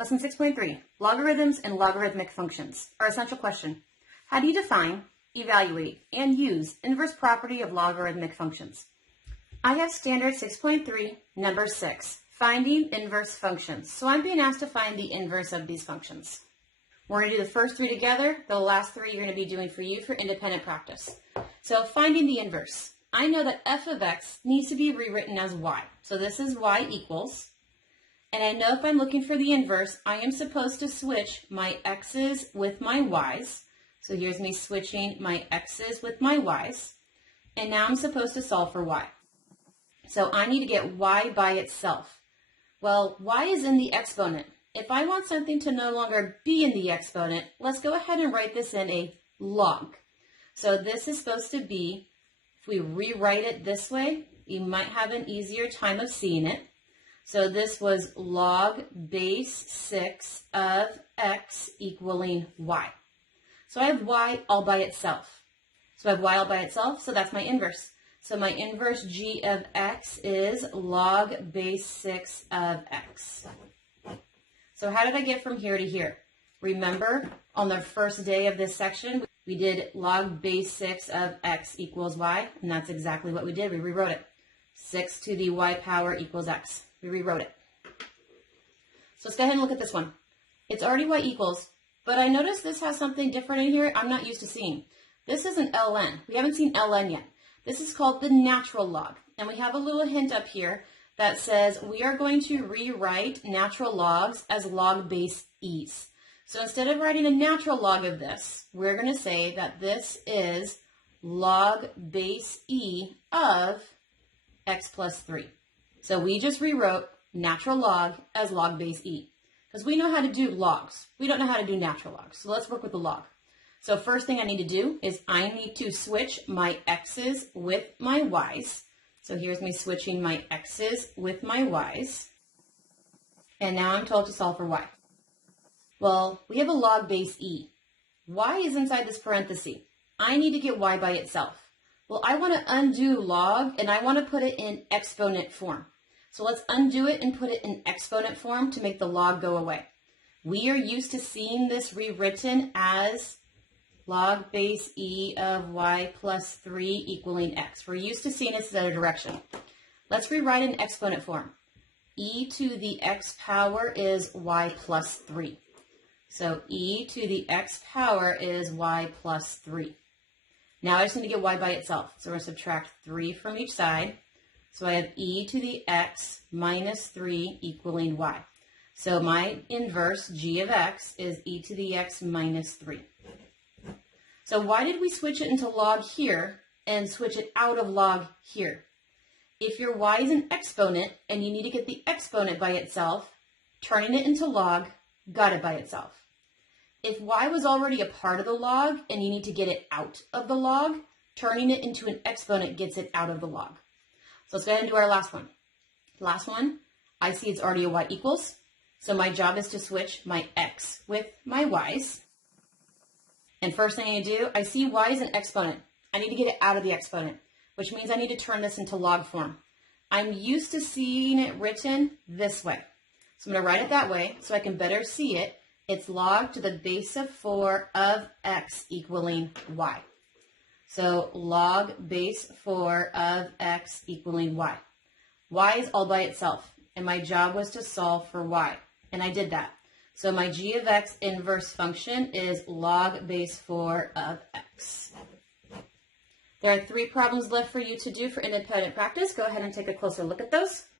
Lesson 6.3, Logarithms and Logarithmic Functions. Our essential question, how do you define, evaluate, and use inverse property of logarithmic functions? I have standard 6.3, number 6, finding inverse functions. So I'm being asked to find the inverse of these functions. We're going to do the first three together. The last three you're going to be doing for you for independent practice. So finding the inverse. I know that f of x needs to be rewritten as y. So this is y equals. And I know if I'm looking for the inverse, I am supposed to switch my x's with my y's. So here's me switching my x's with my y's. And now I'm supposed to solve for y. So I need to get y by itself. Well, y is in the exponent. If I want something to no longer be in the exponent, let's go ahead and write this in a log. So this is supposed to be, if we rewrite it this way, you might have an easier time of seeing it. So this was log base 6 of x equaling y. So I have y all by itself. So I have y all by itself, so that's my inverse. So my inverse g of x is log base 6 of x. So how did I get from here to here? Remember, on the first day of this section, we did log base 6 of x equals y, and that's exactly what we did. We rewrote it. 6 to the y power equals x. We rewrote it. So let's go ahead and look at this one. It's already y equals, but I noticed this has something different in here I'm not used to seeing. This is an ln. We haven't seen ln yet. This is called the natural log, and we have a little hint up here that says we are going to rewrite natural logs as log base e's. So instead of writing a natural log of this, we're going to say that this is log base e of x plus 3. So we just rewrote natural log as log base e because we know how to do logs. We don't know how to do natural logs. So let's work with the log. So first thing I need to do is I need to switch my x's with my y's. So here's me switching my x's with my y's. And now I'm told to solve for y. Well, we have a log base e. Y is inside this parenthesis. I need to get y by itself. Well, I want to undo log, and I want to put it in exponent form. So let's undo it and put it in exponent form to make the log go away. We are used to seeing this rewritten as log base e of y plus 3 equaling x. We're used to seeing this in the other direction. Let's rewrite in exponent form. E to the x power is y plus 3. So e to the x power is y plus 3. Now I just need to get y by itself. So we're going to subtract 3 from each side. So I have e to the x minus 3 equaling y. So my inverse, g of x, is e to the x minus 3. So why did we switch it into log here and switch it out of log here? If your y is an exponent and you need to get the exponent by itself, turning it into log got it by itself. If y was already a part of the log and you need to get it out of the log, turning it into an exponent gets it out of the log. So let's go ahead and do our last one. Last one, I see it's already a y equals. So my job is to switch my x with my y's. And first thing I do, I see y is an exponent. I need to get it out of the exponent, which means I need to turn this into log form. I'm used to seeing it written this way. So I'm going to write it that way so I can better see it. It's log to the base of 4 of x equaling y. So log base 4 of x equaling y. Y is all by itself, and my job was to solve for y, and I did that. So my g of x inverse function is log base 4 of x. There are 3 problems left for you to do for independent practice. Go ahead and take a closer look at those.